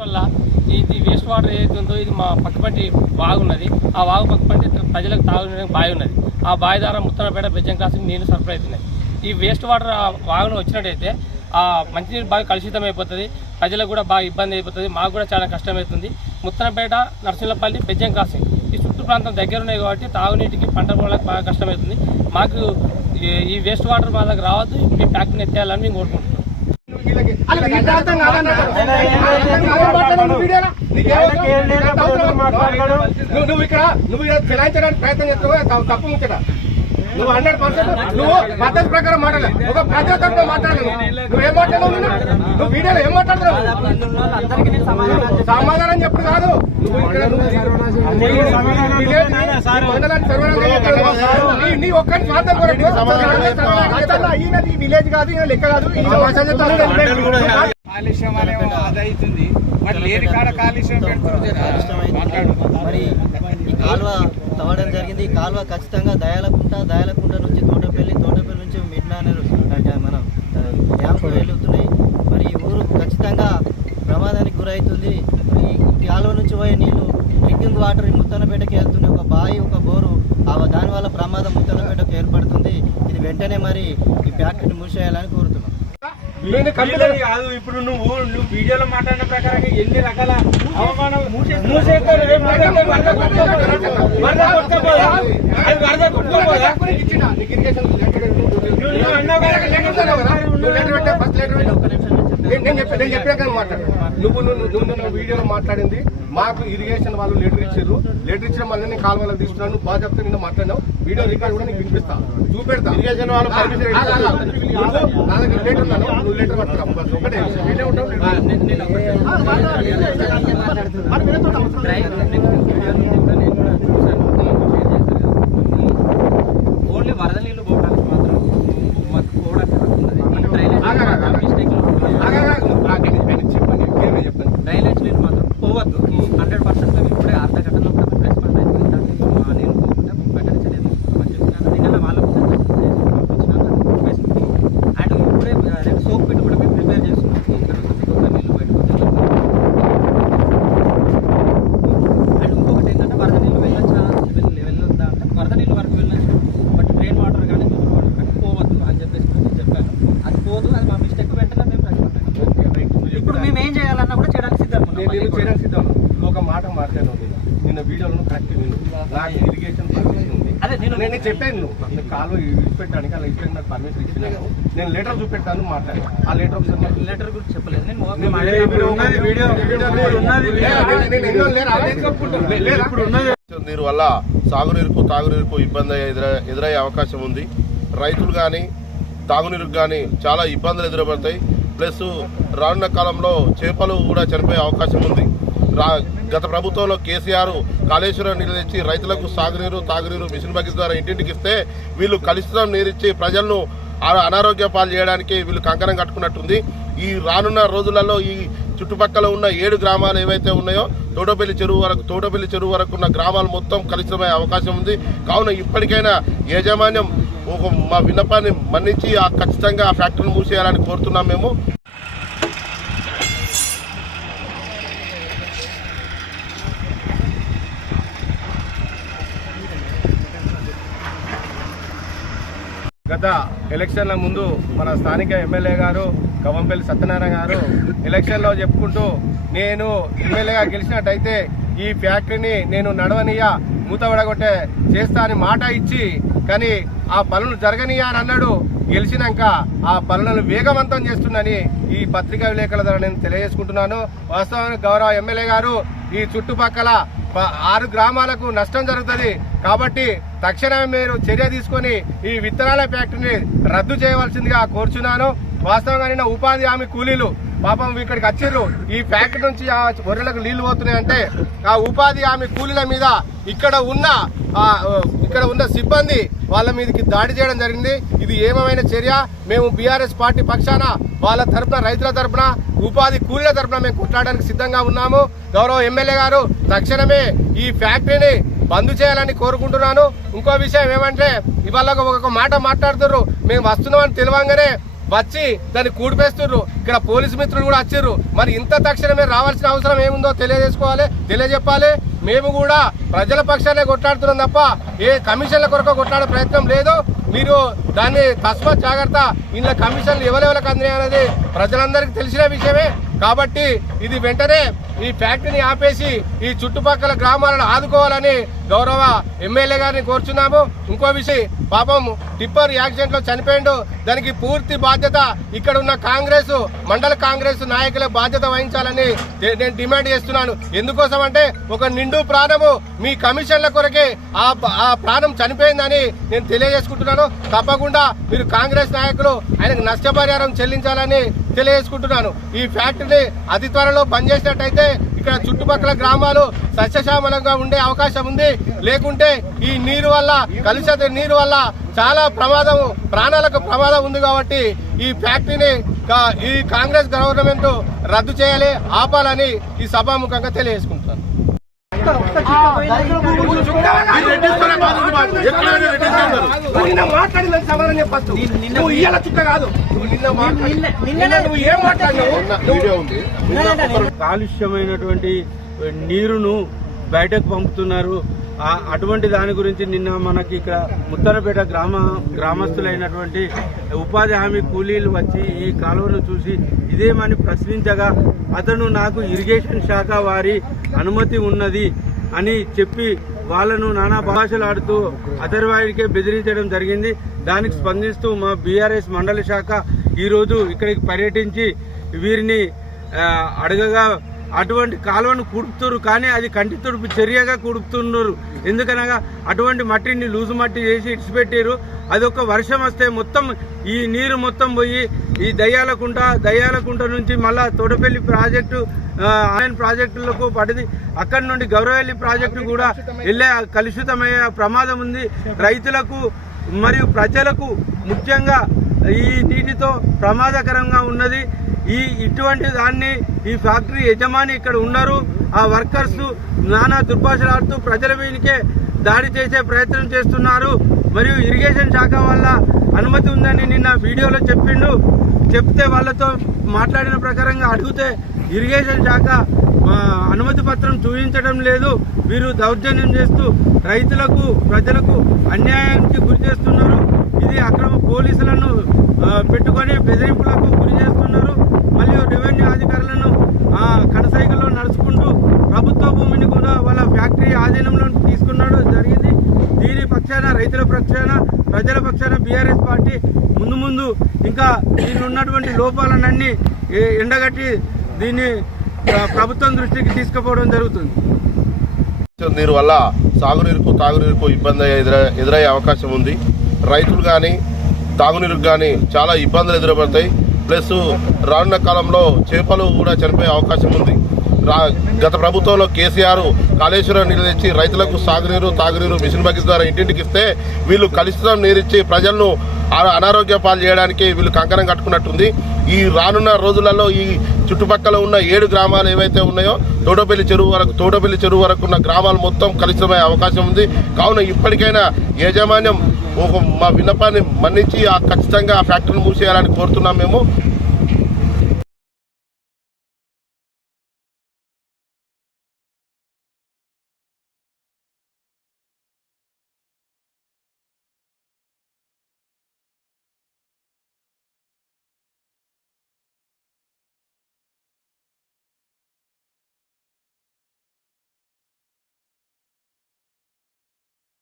వల్ల ఇది waste water ఏదైతే ఉందో ఇది మా పక్కపంటి బాగున్నది. ఆ వాగు పక్కపంటి ప్రజలకు తాగడానికి బావి ఉన్నది. ఆ బావి ద్వారా ముత్తనపేట బెజ్జం క్రాసింగ్ నీళ్లు సరఫరా అవుతున్నాయి. ఈ వేస్ట్ వాటర్ ఆ వాగులో వచ్చినట్టయితే ఆ మంచినీరు బాగా కలుషితం అయిపోతుంది. ప్రజలకు కూడా బాగా ఇబ్బంది అయిపోతుంది. మాకు కూడా చాలా కష్టమవుతుంది. ముత్తనపేట, నర్సింహపల్లి, బెజ్జం క్రాసింగ్ ఈ చుట్టూ ప్రాంతం దగ్గర ఉన్నాయి కాబట్టి తాగునీటికి పంట పొలాలకు బాగా కష్టమవుతుంది. మాకు ఈ వేస్ట్ వాటర్ మా దగ్గర రావద్దు. మీ ఫ్యాక్టరీని ఎత్తేయాలని మేము కోరుకుంటున్నాం. నువ్వు చెలాయించడానికి ప్రయత్నం చేస్తున్నావు, తప్పు ముచ్చట. నువ్వు 100% నువ్వు పద్ధతి ప్రకారం మాట్లాడలేదు. ఒక ప్రజల తరఫున మాట్లాడలేదు. నువ్వేం మాట్లాడవు? నువ్వు వీడియోలో ఏం మాట్లాడుతున్నావు? సమాధానం చెప్పు కాదు. నువ్వు ఇక్కడ నీ ఒక్కటి స్వార్థం కొరకు ఈయనది విలేజ్ కాదు, ఈయన లెక్క కాదు. కాలుష్యం అనే అదవుతుంది. మరి లేని కాడ కాలుష్యం మరి ఈ కాలువ తవ్వడం జరిగింది. ఈ కాలువ ఖచ్చితంగా దయాలకుంట నుంచి తోటపల్లి నుంచి మిడ్నానరు మనం డ్యామ్కు వెళ్తున్నాయి. మరి ఈ ఊరు ఖచ్చితంగా ప్రమాదానికి గురవుతుంది. ఈ కాలువ నుంచి పోయే నీళ్లు డ్రింకింగ్ వాటర్ ముత్తనపేటకి వెళ్తున్నాయి. ఒక బావి, ఒక బోరు, దానివల్ల ప్రమాదం ముత్తనపేటకు ఏర్పడుతుంది. ఇది వెంటనే మరి ఈ ఫ్యాక్టరీని మూసేయాలని కోరుతున్నాం. కాదు, ఇప్పుడు నువ్వు వీడియోలో మాట్లాడిన ప్రకారం ఎన్ని రకాల అవమానాలు నేను చెప్పాక మాట్లాడు. నువ్వు వీడియోలో మాట్లాడింది మాకు ఇరిగేషన్ వాళ్ళు లెటర్ ఇచ్చారు. లెటర్ ఇచ్చిన మళ్ళీ నేను కాలువలో తీసుకున్నాను. బాగా చెప్తే నిన్న మాట్లాడినావు. వీడియో రికార్డ్ కూడా నీకు వినిపిస్తా, చూపెడతా. ఇరిగేషన్ వాళ్ళు పర్మిషన్ నా దగ్గర లెటర్ ఉన్నాను. నువ్వు లెటర్ పట్టుకురా. ఒకటే ఓన్లీ వరద నీళ్లు పోవడానికి మాత్రం మాకు పోవడానికి డ్రైనేజ్ నీళ్ళు మాత్రం పోవద్దు. 100% ఇప్పుడే అర్ధ గంటలో కూడా రెస్పాండ్ అయింది. మా నీళ్ళు పోకుండా పెట్టలేదు నిన్న వాళ్ళకు అండ్ ఇప్పుడే రేపు సోప్ పెట్టి కూడా మేము ప్రిపేర్ చేస్తున్నాం. ఇక్కడ నీళ్ళు పెట్టుకుంటున్నాం. అండ్ ఇంకొకటి ఏంటంటే వరద నీళ్ళు వెళ్ళొద్దా అంటే వరద నీళ్ళు వరకు వెళ్ళొచ్చు. బట్ డ్రైన్ వాటర్ కానీ మ్యూజిక్ వాటర్ కానీ పోవద్దు అని చెప్పేసి నేను చెప్పాను. అది పోదు, అది మా మిస్టేక్. వెంటనే మేము రెస్పాండ్ అయ్యాం. ఇప్పుడు మేము ఏం చేయాలన్నా కూడా చేయడానికి సిద్ధం. ఒక మాట మాట్లాడినావు నిన్న వీడియోలో. కరెక్ట్ నాకు ఇరిగేషన్ పర్మిషన్ ఉంది. అదే నేను చెప్పాను. నువ్వు కాలువ ఇచ్చిపెట్టడానికి అలా ఇచ్చి నాకు పర్మిషన్ ఇచ్చినాను. నేను లెటర్ చూపెట్టాను, మాట్లాడాను. ఆ లెటర్ ఒకసారి లెటర్ గురించి చెప్పలేదు. నీరు వల్ల సాగునీరుకు తాగునీరుకు ఇబ్బంది ఎదురయ్యే అవకాశం ఉంది. రైతులు కానీ తాగునీరుకు కానీ చాలా ఇబ్బందులు ఎదురపడతాయి. ప్లస్ రానున్న కాలంలో చేపలు కూడా చనిపోయే అవకాశం ఉంది. గత ప్రభుత్వంలో కేసీఆర్ కాళేశ్వరం నీళ్ళు తెచ్చి రైతులకు సాగునీరు తాగునీరు మిషన్ బకెట్ ద్వారా ఇంటింటికి ఇస్తే వీళ్ళు కలుషితం నీరిచ్చి ప్రజలను అనారోగ్య పాలు చేయడానికి వీళ్ళు కంకణం కట్టుకున్నట్టుంది. ఈ రానున్న రోజులలో ఈ చుట్టుపక్కల ఉన్న 7 గ్రామాలు ఏవైతే ఉన్నాయో తోటపల్లి చెరువు వరకు ఉన్న గ్రామాలు మొత్తం కలుషితమయ్యే అవకాశం ఉంది. కావున ఇప్పటికైనా యాజమాన్యం మా విన్నపాన్ని మన్నించి ఖచ్చితంగా ఆ ఫ్యాక్టరీని మూసేయాలని కోరుతున్నాం మేము. గత ఎలక్షన్ల ముందు మన స్థానిక ఎమ్మెల్యే గారు కవంపల్లి సత్యనారాయణ గారు ఎలక్షన్లో చెప్పుకుంటూ నేను ఎమ్మెల్యేగా గెలిచినట్టయితే ఈ ఫ్యాక్టరీని నేను నడవనియా మూతబడగొట్టే చేస్తా అని మాట ఇచ్చి, కానీ ఆ పనులు జరగనియా అని అన్నాడు. గెలిచినాక ఆ పనులను వేగవంతం చేస్తుందని ఈ పత్రికా విలేకరుల ద్వారా నేను తెలియజేసుకుంటున్నాను. వాస్తవానికి గౌరవ ఎమ్మెల్యే గారు ఈ చుట్టుపక్కల 6 గ్రామాలకు నష్టం జరుగుతుంది కాబట్టి తక్షణమే మీరు చర్య తీసుకొని ఈ విత్తనాల ఫ్యాక్టరీని రద్దు చేయవలసిందిగా కోరుచున్నాను. వాస్తవంగా నిన్న ఉపాధి హామీ కూలీలు పాపం ఇక్కడికి వచ్చిర్రు. ఈ ఫ్యాక్టరీ నుంచి ఆ గొర్రెలకు నీళ్లు పోతున్నాయంటే ఆ ఉపాధి హామీ కూలీల మీద ఇక్కడ ఉన్న సిబ్బంది వాళ్ళ మీదకి దాడి చేయడం జరిగింది. ఇది ఏమైనా చర్య? మేము బీఆర్ఎస్ పార్టీ పక్షాన వాళ్ళ తరఫున, రైతుల తరఫున, ఉపాధి కూలీల తరఫున మేము కొట్లాడడానికి సిద్ధంగా ఉన్నాము. గౌరవ ఎమ్మెల్యే గారు తక్షణమే ఈ ఫ్యాక్టరీని బంద్ చేయాలని కోరుకుంటున్నాను. ఇంకో విషయం ఏమంటే ఇవాళ ఒక మాట మాట్లాడుతున్నారు. మేము వస్తున్నామని తెలియంగానే వచ్చి దాన్ని కూడిపేస్తున్నారు. ఇక్కడ పోలీసు మిత్రులు కూడా వచ్చారు. మరి ఇంత తక్షణమే రావాల్సిన అవసరం ఏముందో తెలియజెప్పాలి. మేము కూడా ప్రజల పక్షానే కొట్లాడుతున్నాం తప్ప ఏ కమిషన్ల కొరకు కొట్లాడే ప్రయత్నం లేదు. మీరు దాన్ని తస్మాత్ జాగ్రత్త. ఇందులో కమిషన్లు ఎవరెవరికి అందినాయి అనేది ప్రజలందరికీ తెలిసిన విషయమే. కాబట్టి ఇది వెంటనే ఈ ఫ్యాక్టరీని ఆపేసి ఈ చుట్టుపక్కల గ్రామాలను ఆదుకోవాలని గౌరవ ఎమ్మెల్యే గారిని కోరుచున్నాము. ఇంకో విషయం, పాపం టిప్పర్ యాక్సిడెంట్ లో చనిపోయిండు. దానికి పూర్తి బాధ్యత ఇక్కడ ఉన్న కాంగ్రెస్ మండల కాంగ్రెస్ నాయకుల బాధ్యత వహించాలని నేను డిమాండ్ చేస్తున్నాను. ఎందుకోసం అంటే ఒక నిండు ప్రాణము మీ కమిషన్ల కొరకే ఆ ప్రాణం చనిపోయిందని నేను తెలియజేసుకుంటున్నాను. తప్పకుండా మీరు కాంగ్రెస్ నాయకులు ఆయనకు నష్టపరిహారం చెల్లించాలని తెలియజేసుకుంటున్నాను. ఈ ఫ్యాక్టరీని అతి త్వరలో బంద్ చేసినట్టయితే ఇక్కడ చుట్టుపక్కల గ్రామాలు సస్యశ్యామలంగా ఉండే అవకాశం ఉంది. లేకుంటే ఈ నీరు వల్ల కలుషిత నీరు వల్ల చాలా ప్రమాదం, ప్రాణాలకు ప్రమాదం ఉంది. కాబట్టి ఈ ఫ్యాక్టరీని ఈ కాంగ్రెస్ గవర్నమెంట్ రద్దు చేయాలి, ఆపాలని ఈ సభాముఖంగా తెలియజేసుకుంటున్నాను. మాట్లాడిన సమాధానం చెప్పచ్చు. నువ్వు ఇయ్యాల చుక్క కాదు. కాలుష్యమైనటువంటి నీరును బయటకు పంపుతున్నారు. అటువంటి దాని గురించి నిన్న మనకి ఇక్కడ ముత్తనపేట గ్రామస్తులైనటువంటి ఉపాధి హామీ కూలీలు వచ్చి ఈ కాలువను చూసి ఇదేమని ప్రశ్నించగా అతను నాకు ఇరిగేషన్ శాఖ వారి అనుమతి ఉన్నది అని చెప్పి వాళ్ళను నానా భాషలు ఆడుతూ అతర్వాయికే బెదిరించడం జరిగింది. దానికి స్పందిస్తూ మా బీఆర్ఎస్ మండల శాఖ ఈరోజు ఇక్కడికి పర్యటించి వీరిని అడగగా అటువంటి కాలువను కూడుపుతున్నారు, కానీ అది కంటి తుడుపు చర్యగా కూడుపుతున్నారు. ఎందుకనగా అటువంటి మట్టిని లూజు మట్టి చేసి ఇడిచిపెట్టారు. అదొక వర్షం వస్తే మొత్తం ఈ నీరు మొత్తం పోయి ఈ దయ్యాలకుంట నుంచి మళ్ళా తోటపల్లి ప్రాజెక్టు ప్రాజెక్టులకు పడింది. అక్కడి నుండి గౌరవల్లి ప్రాజెక్టు కూడా వెళ్ళే కలుషితమయ్యే ప్రమాదం ఉంది. రైతులకు మరియు ప్రజలకు ముఖ్యంగా ఈ నీటితో ప్రమాదకరంగా ఉన్నది. ఇటువంటి దాన్ని ఈ ఫ్యాక్టరీ యజమాని ఇక్కడ ఉన్నారు. ఆ వర్కర్స్ నానా దుర్భాషలాడుతూ ప్రజల మీదకే దాడి చేసే ప్రయత్నం చేస్తున్నారు. మరియు ఇరిగేషన్ శాఖ వల్ల అనుమతి ఉందని నిన్న వీడియోలో చెప్తే వాళ్ళతో మాట్లాడిన ప్రకారంగా అడిగితే ఇరిగేషన్ శాఖ అనుమతి పత్రం చూపించడం లేదు. వీరు దౌర్జన్యం చేస్తూ రైతులకు ప్రజలకు అన్యాయానికి గురి చేస్తున్నారు. ఇది అక్రమ పోలీసులను పెట్టుకొని బెదిరింపులకు గురి చేస్తున్నారు. మరియు రెవెన్యూ అధికారులను కనసైకల్లో నడుచుకుంటూ ప్రభుత్వ భూమిని కూడా వాళ్ళ ఫ్యాక్టరీ ఆధీనంలో తీసుకున్నాడు జరిగింది. దీని పక్షాన రైతుల పక్షాన ప్రజల పక్షాన బీఆర్ఎస్ పార్టీ ముందు ఇంకా దీని ఉన్నటువంటి లోపాలన్నీ ఎండగట్టి దీన్ని ప్రభుత్వం దృష్టికి తీసుకుపోవడం జరుగుతుంది. నీరు వల్ల తాగునీరుకు ఇబ్బంది ఎదురయ్యే అవకాశం ఉంది. రైతులు కానీ తాగునీరుకు కానీ చాలా ఇబ్బందులు ఎదురపడతాయి. ప్లస్ రానున్న కాలంలో చేపలు కూడా చనిపోయే అవకాశం ఉంది. గత ప్రభుత్వంలో కేసీఆర్ కాళేశ్వరం నీళ్ళు తెచ్చి రైతులకు తాగునీరు మిషన్ బకెట్ ద్వారా ఇంటింటికి ఇస్తే వీళ్ళు కలుషితం నీరిచ్చి ప్రజలను అనారోగ్య పాలు చేయడానికి వీళ్ళు కంకణం కట్టుకున్నట్టుంది. ఈ రానున్న రోజులలో ఈ చుట్టుపక్కల ఉన్న 7 గ్రామాలు ఏవైతే ఉన్నాయో తోటపల్లి చెరువు వరకు ఉన్న గ్రామాలు మొత్తం కలుషితమయ్యే అవకాశం ఉంది. కావున ఇప్పటికైనా యాజమాన్యం మా విన్నపాన్ని మన్నించి ఖచ్చితంగా ఆ ఫ్యాక్టరీని మూసేయాలని కోరుతున్నాం మేము.